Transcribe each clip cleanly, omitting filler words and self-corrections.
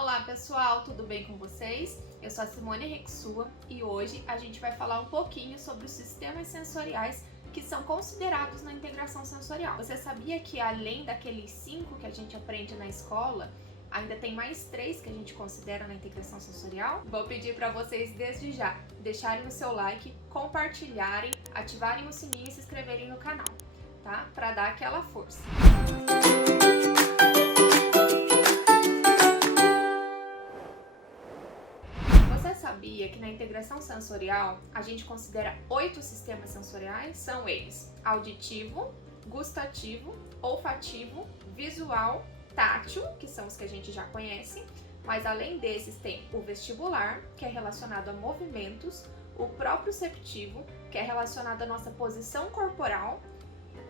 Olá pessoal, tudo bem com vocês? Eu sou a Simone Rexua e hoje a gente vai falar um pouquinho sobre os sistemas sensoriais que são considerados na integração sensorial. Você sabia que além daqueles 5 que a gente aprende na escola, ainda tem mais 3 que a gente considera na integração sensorial? Vou pedir para vocês desde já deixarem o seu like, compartilharem, ativarem o sininho e se inscreverem no canal, tá? Para dar aquela força. Você sabia que na integração sensorial a gente considera 8 sistemas sensoriais? São eles: auditivo, gustativo, olfativo, visual, tátil, que são os que a gente já conhece, mas além desses tem o vestibular, que é relacionado a movimentos, o proprioceptivo, que é relacionado à nossa posição corporal,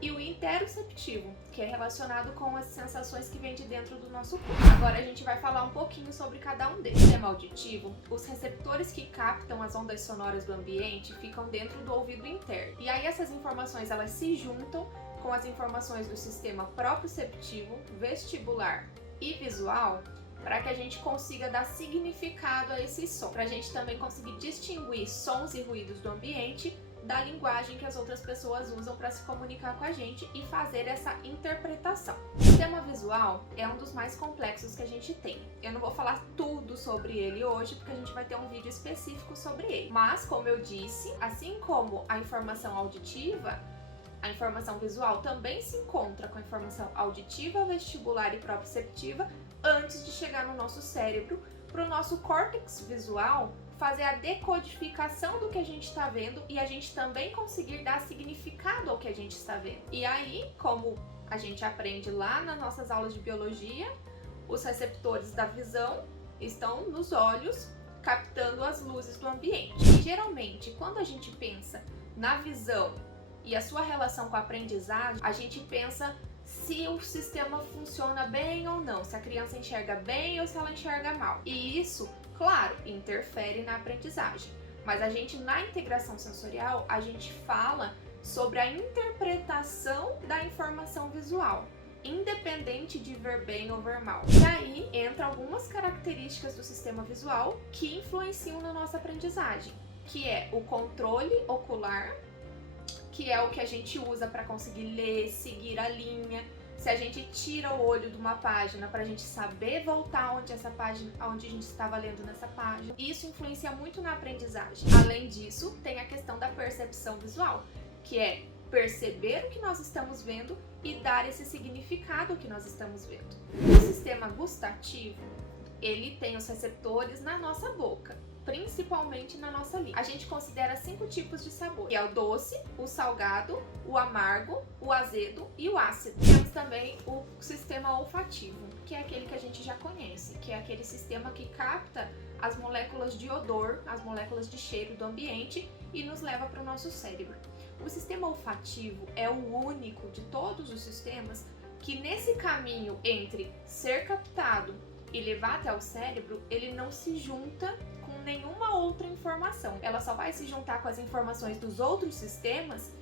e o interoceptivo, que é relacionado com as sensações que vêm de dentro do nosso corpo. Agora a gente vai falar um pouquinho sobre cada um deles. No sistema auditivo, os receptores que captam as ondas sonoras do ambiente ficam dentro do ouvido interno. E aí essas informações elas se juntam com as informações do sistema proprioceptivo, vestibular e visual, para que a gente consiga dar significado a esses sons, para a gente também conseguir distinguir sons e ruídos do ambiente da linguagem que as outras pessoas usam para se comunicar com a gente e fazer essa interpretação. O sistema visual é um dos mais complexos que a gente tem. Eu não vou falar tudo sobre ele hoje, porque a gente vai ter um vídeo específico sobre ele. Mas, como eu disse, assim como a informação auditiva, a informação visual também se encontra com a informação auditiva, vestibular e proprioceptiva antes de chegar no nosso cérebro, para o nosso córtex visual fazer a decodificação do que a gente está vendo e a gente também conseguir dar significado ao que a gente está vendo. E aí, como a gente aprende lá nas nossas aulas de biologia, os receptores da visão estão nos olhos, captando as luzes do ambiente. E geralmente, quando a gente pensa na visão e a sua relação com a aprendizagem, a gente pensa se o sistema funciona bem ou não, se a criança enxerga bem ou se ela enxerga mal. E isso, claro, interfere na aprendizagem. Mas a gente, na integração sensorial, a gente fala sobre a interpretação da informação visual, independente de ver bem ou ver mal. E aí entra algumas características do sistema visual que influenciam na nossa aprendizagem, que é o controle ocular, que é o que a gente usa para conseguir ler, seguir a linha. Se a gente tira o olho de uma página para a gente saber voltar onde essa página, onde a gente estava lendo nessa página, isso influencia muito na aprendizagem. Além disso, tem a questão da percepção visual, que é perceber o que nós estamos vendo e dar esse significado ao que nós estamos vendo. O sistema gustativo, ele tem os receptores na nossa boca, principalmente na nossa língua. A gente considera 5 tipos de sabor, que é o doce, o salgado, o amargo, o azedo e o ácido. Temos também o sistema olfativo, que é aquele que a gente já conhece, que é aquele sistema que capta as moléculas de odor, as moléculas de cheiro do ambiente e nos leva para o nosso cérebro. O sistema olfativo é o único de todos os sistemas que nesse caminho entre ser captado e levar até o cérebro, ele não se junta com nenhuma outra informação. Ela só vai se juntar com as informações dos outros sistemas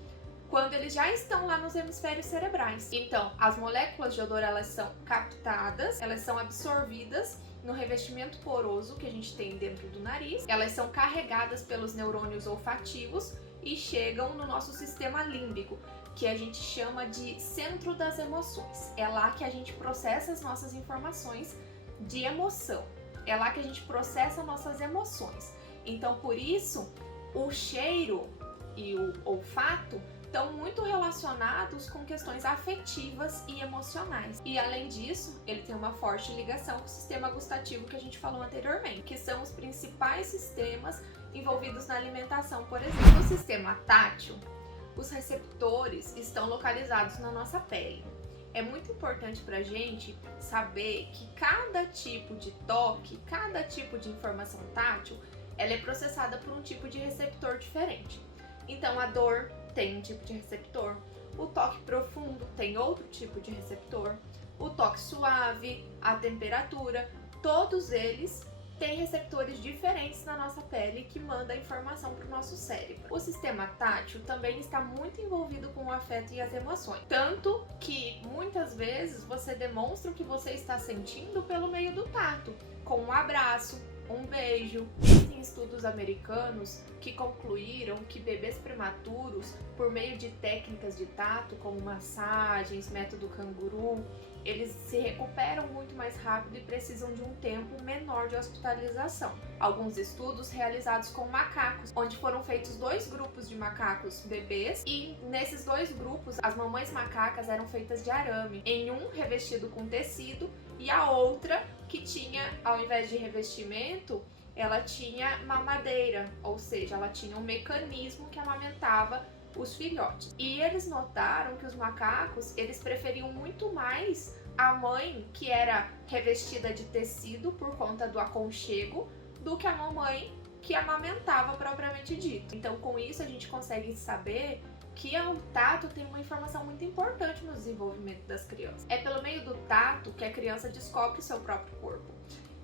quando eles já estão lá nos hemisférios cerebrais. Então, as moléculas de odor, elas são captadas, elas são absorvidas no revestimento poroso que a gente tem dentro do nariz, elas são carregadas pelos neurônios olfativos e chegam no nosso sistema límbico, que a gente chama de centro das emoções. É lá que a gente processa as nossas informações de emoção. É lá que a gente processa nossas emoções. Então, por isso, o cheiro e o olfato estão muito relacionados com questões afetivas e emocionais. E além disso, ele tem uma forte ligação com o sistema gustativo que a gente falou anteriormente, que são os principais sistemas envolvidos na alimentação, por exemplo. No sistema tátil, os receptores estão localizados na nossa pele. É muito importante para a gente saber que cada tipo de toque, cada tipo de informação tátil, ela é processada por um tipo de receptor diferente. Então a dor tem um tipo de receptor, o toque profundo tem outro tipo de receptor, o toque suave, a temperatura, todos eles têm receptores diferentes na nossa pele que mandam a informação para o nosso cérebro. O sistema tátil também está muito envolvido com o afeto e as emoções, tanto que muitas vezes você demonstra o que você está sentindo pelo meio do tato, com um abraço, um beijo. Existem estudos americanos que concluíram que bebês prematuros, por meio de técnicas de tato, como massagens, método canguru, eles se recuperam muito mais rápido e precisam de um tempo menor de hospitalização. Alguns estudos realizados com macacos, onde foram feitos 2 grupos de macacos bebês, e nesses 2 grupos as mamães macacas eram feitas de arame, em um revestido com tecido e a outra que tinha, ao invés de revestimento, ela tinha mamadeira, ou seja, ela tinha um mecanismo que amamentava os filhotes. E eles notaram que os macacos, eles preferiam muito mais a mãe que era revestida de tecido por conta do aconchego, do que a mamãe que amamentava propriamente dito. Então, com isso a gente consegue saber que o tato tem uma informação muito importante no desenvolvimento das crianças. É pelo meio do tato que a criança descobre o seu próprio corpo.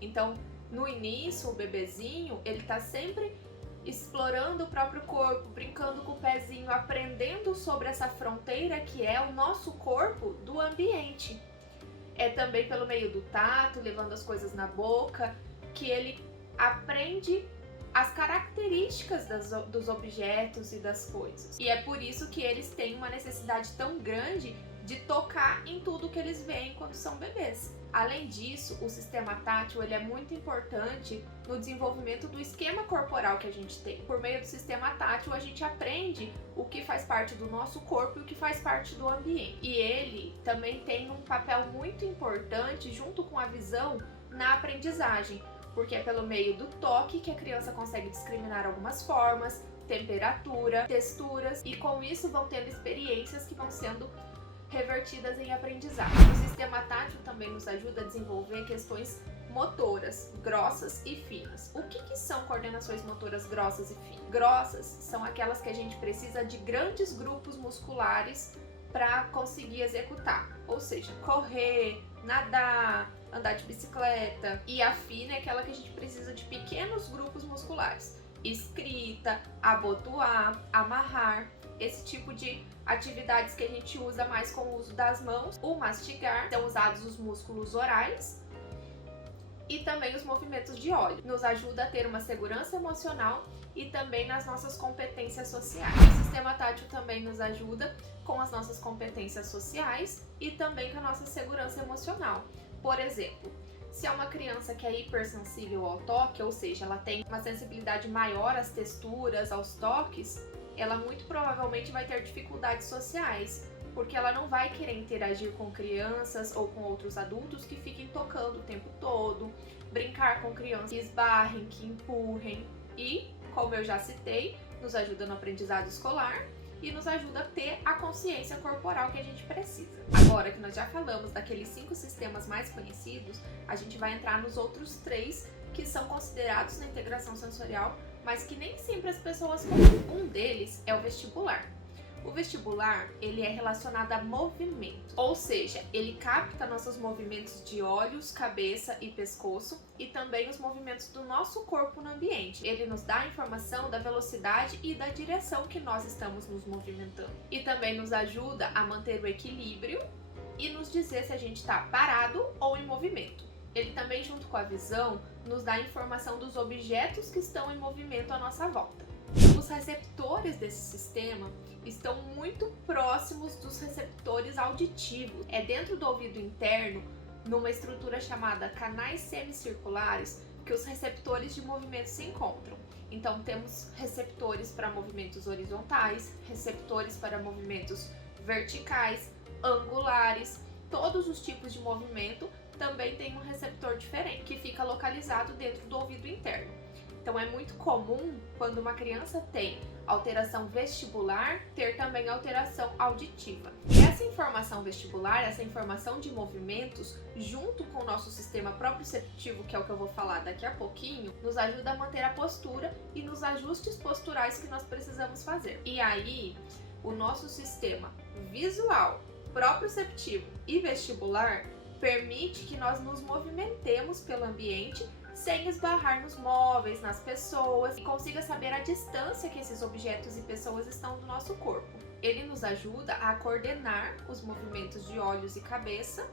Então, no início, o bebezinho, ele tá sempre explorando o próprio corpo, brincando com o pezinho, aprendendo sobre essa fronteira que é o nosso corpo do ambiente. É também pelo meio do tato, levando as coisas na boca, que ele aprende as características dos objetos e das coisas. E é por isso que eles têm uma necessidade tão grande de tocar em tudo que eles veem quando são bebês. Além disso, o sistema tátil ele é muito importante no desenvolvimento do esquema corporal que a gente tem. Por meio do sistema tátil, a gente aprende o que faz parte do nosso corpo e o que faz parte do ambiente. E ele também tem um papel muito importante junto com a visão na aprendizagem, porque é pelo meio do toque que a criança consegue discriminar algumas formas, temperatura, texturas, e com isso vão tendo experiências que vão sendo revertidas em aprendizagem. O sistema tátil também nos ajuda a desenvolver questões motoras, grossas e finas. O que são coordenações motoras grossas e finas? Grossas são aquelas que a gente precisa de grandes grupos musculares para conseguir executar, ou seja, correr, nadar, andar de bicicleta. E a fina é aquela que a gente precisa de pequenos grupos musculares, escrita, abotoar, amarrar, esse tipo de atividades que a gente usa mais com o uso das mãos. O mastigar, são usados os músculos orais e também os movimentos de olho. Nos ajuda a ter uma segurança emocional e também nas nossas competências sociais. O sistema tátil também nos ajuda com as nossas competências sociais e também com a nossa segurança emocional. Por exemplo, se é uma criança que é hipersensível ao toque, ou seja, ela tem uma sensibilidade maior às texturas, aos toques, ela muito provavelmente vai ter dificuldades sociais, porque ela não vai querer interagir com crianças ou com outros adultos que fiquem tocando o tempo todo, brincar com crianças que esbarrem, que empurrem. E, como eu já citei, nos ajuda no aprendizado escolar e nos ajuda a ter a consciência corporal que a gente precisa. Agora que nós já falamos daqueles 5 sistemas mais conhecidos, a gente vai entrar nos outros 3 que são considerados na integração sensorial, mas que nem sempre as pessoas conhecem. Um deles é o vestibular. O vestibular, ele é relacionado a movimento, ou seja, ele capta nossos movimentos de olhos, cabeça e pescoço e também os movimentos do nosso corpo no ambiente. Ele nos dá a informação da velocidade e da direção que nós estamos nos movimentando. E também nos ajuda a manter o equilíbrio e nos dizer se a gente está parado ou em movimento. Ele também, junto com a visão, nos dá a informação dos objetos que estão em movimento à nossa volta. Os receptores desse sistema estão muito próximos dos receptores auditivos. É dentro do ouvido interno, numa estrutura chamada canais semicirculares, que os receptores de movimento se encontram. Então temos receptores para movimentos horizontais, receptores para movimentos verticais, angulares, todos os tipos de movimento também tem um receptor diferente, que fica localizado dentro do ouvido interno. Então é muito comum, quando uma criança tem alteração vestibular, ter também alteração auditiva. E essa informação vestibular, essa informação de movimentos, junto com o nosso sistema proprioceptivo, que é o que eu vou falar daqui a pouquinho, nos ajuda a manter a postura e nos ajustes posturais que nós precisamos fazer. E aí, o nosso sistema visual, proprioceptivo e vestibular permite que nós nos movimentemos pelo ambiente sem esbarrar nos móveis, nas pessoas, e consiga saber a distância que esses objetos e pessoas estão do nosso corpo. Ele nos ajuda a coordenar os movimentos de olhos e cabeça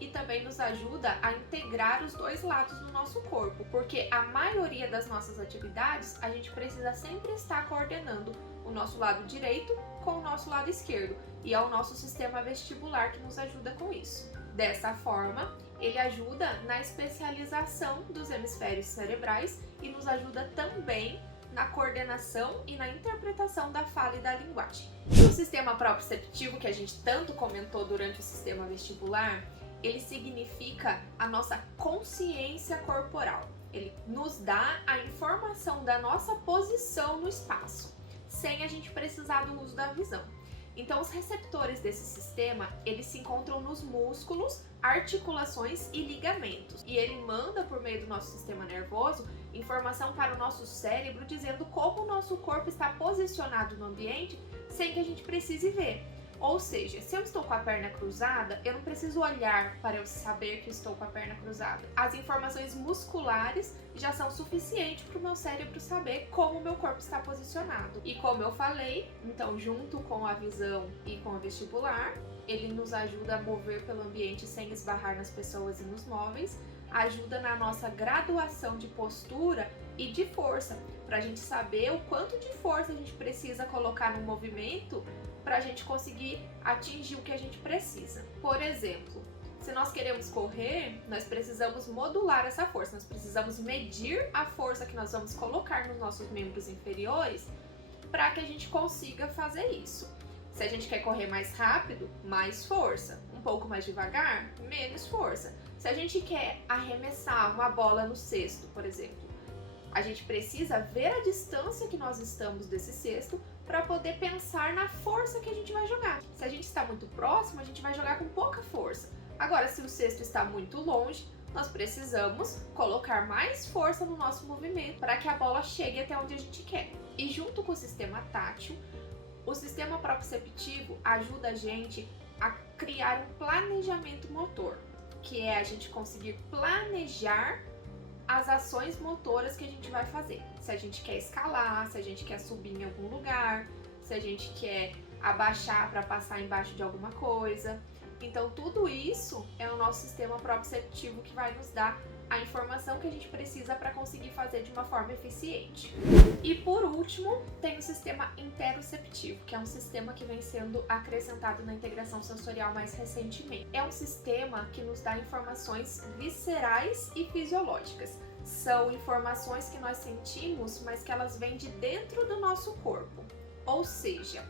e também nos ajuda a integrar os dois lados do nosso corpo, porque a maioria das nossas atividades a gente precisa sempre estar coordenando o nosso lado direito com o nosso lado esquerdo, e é o nosso sistema vestibular que nos ajuda com isso. Dessa forma, ele ajuda na especialização dos hemisférios cerebrais e nos ajuda também na coordenação e na interpretação da fala e da linguagem. E o sistema proprioceptivo, que a gente tanto comentou durante o sistema vestibular, ele significa a nossa consciência corporal. Ele nos dá a informação da nossa posição no espaço, sem a gente precisar do uso da visão. Então, os receptores desse sistema, eles se encontram nos músculos, articulações e ligamentos. E ele manda, por meio do nosso sistema nervoso, informação para o nosso cérebro, dizendo como o nosso corpo está posicionado no ambiente, sem que a gente precise ver. Ou seja, se eu estou com a perna cruzada, eu não preciso olhar para eu saber que estou com a perna cruzada. As informações musculares já são suficientes para o meu cérebro saber como o meu corpo está posicionado. E como eu falei, então junto com a visão e com o vestibular, ele nos ajuda a mover pelo ambiente sem esbarrar nas pessoas e nos móveis, ajuda na nossa graduação de postura e de força, para a gente saber o quanto de força a gente precisa colocar no movimento para a gente conseguir atingir o que a gente precisa. Por exemplo, se nós queremos correr, nós precisamos modular essa força, nós precisamos medir a força que nós vamos colocar nos nossos membros inferiores para que a gente consiga fazer isso. Se a gente quer correr mais rápido, mais força. Um pouco mais devagar, menos força. Se a gente quer arremessar uma bola no cesto, por exemplo, a gente precisa ver a distância que nós estamos desse cesto para poder pensar na força que a gente vai jogar. Se a gente está muito próximo, a gente vai jogar com pouca força. Agora, se o cesto está muito longe, nós precisamos colocar mais força no nosso movimento para que a bola chegue até onde a gente quer. E junto com o sistema tátil, o sistema proprioceptivo ajuda a gente a criar um planejamento motor, que é a gente conseguir planejar as ações motoras que a gente vai fazer. Se a gente quer escalar, se a gente quer subir em algum lugar, se a gente quer abaixar para passar embaixo de alguma coisa. Então, tudo isso é o nosso sistema proprioceptivo que vai nos dar a informação que a gente precisa para conseguir fazer de uma forma eficiente. E por último, tem o sistema interoceptivo, que é um sistema que vem sendo acrescentado na integração sensorial mais recentemente. É um sistema que nos dá informações viscerais e fisiológicas. São informações que nós sentimos, mas que elas vêm de dentro do nosso corpo. Ou seja,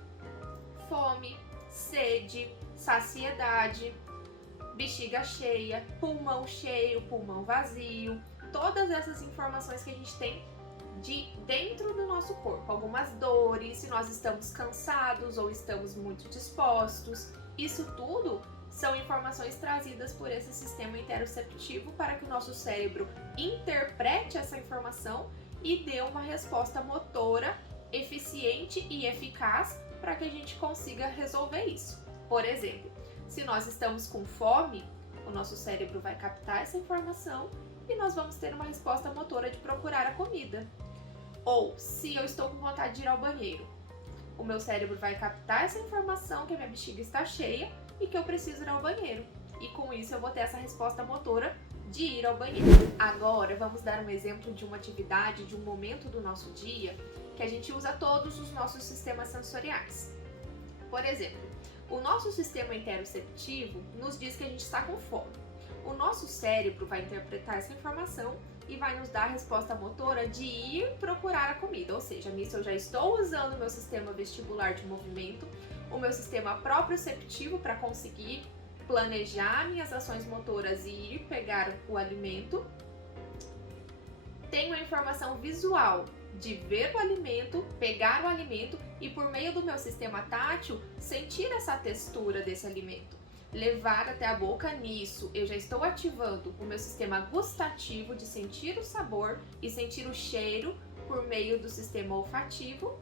fome, sede, saciedade, bexiga cheia, pulmão cheio, pulmão vazio, todas essas informações que a gente tem de dentro do nosso corpo. Algumas dores, se nós estamos cansados ou estamos muito dispostos. Isso tudo são informações trazidas por esse sistema interoceptivo para que o nosso cérebro interprete essa informação e dê uma resposta motora eficiente e eficaz para que a gente consiga resolver isso. Por exemplo, se nós estamos com fome, o nosso cérebro vai captar essa informação e nós vamos ter uma resposta motora de procurar a comida. Ou, se eu estou com vontade de ir ao banheiro, o meu cérebro vai captar essa informação que a minha bexiga está cheia e que eu preciso ir ao banheiro. E com isso eu vou ter essa resposta motora de ir ao banheiro. Agora, vamos dar um exemplo de uma atividade, de um momento do nosso dia que a gente usa todos os nossos sistemas sensoriais. Por exemplo, o nosso sistema interoceptivo nos diz que a gente está com fome. O nosso cérebro vai interpretar essa informação e vai nos dar a resposta motora de ir procurar a comida. Ou seja, nisso eu já estou usando o meu sistema vestibular de movimento, o meu sistema proprioceptivo para conseguir planejar minhas ações motoras e ir pegar o alimento. Tenho a informação visual de ver o alimento, pegar o alimento e, por meio do meu sistema tátil, sentir essa textura desse alimento, levar até a boca. Nisso eu já estou ativando o meu sistema gustativo de sentir o sabor e sentir o cheiro por meio do sistema olfativo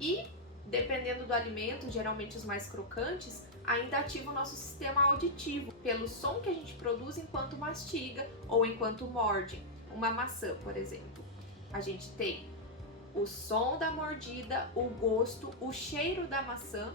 e, dependendo do alimento, geralmente os mais crocantes, ainda ativa o nosso sistema auditivo pelo som que a gente produz enquanto mastiga ou enquanto morde uma maçã, por exemplo. A gente tem o som da mordida, o gosto, o cheiro da maçã,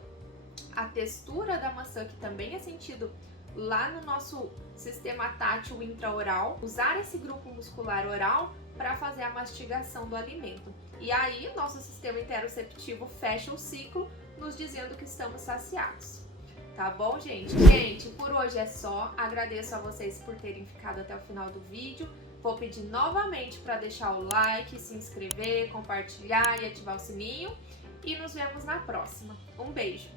a textura da maçã, que também é sentido lá no nosso sistema tátil intraoral, usar esse grupo muscular oral para fazer a mastigação do alimento. E aí, nosso sistema interoceptivo fecha o ciclo, nos dizendo que estamos saciados. Tá bom, gente? Gente, por hoje é só. Agradeço a vocês por terem ficado até o final do vídeo. Vou pedir novamente para deixar o like, se inscrever, compartilhar e ativar o sininho. E nos vemos na próxima. Um beijo!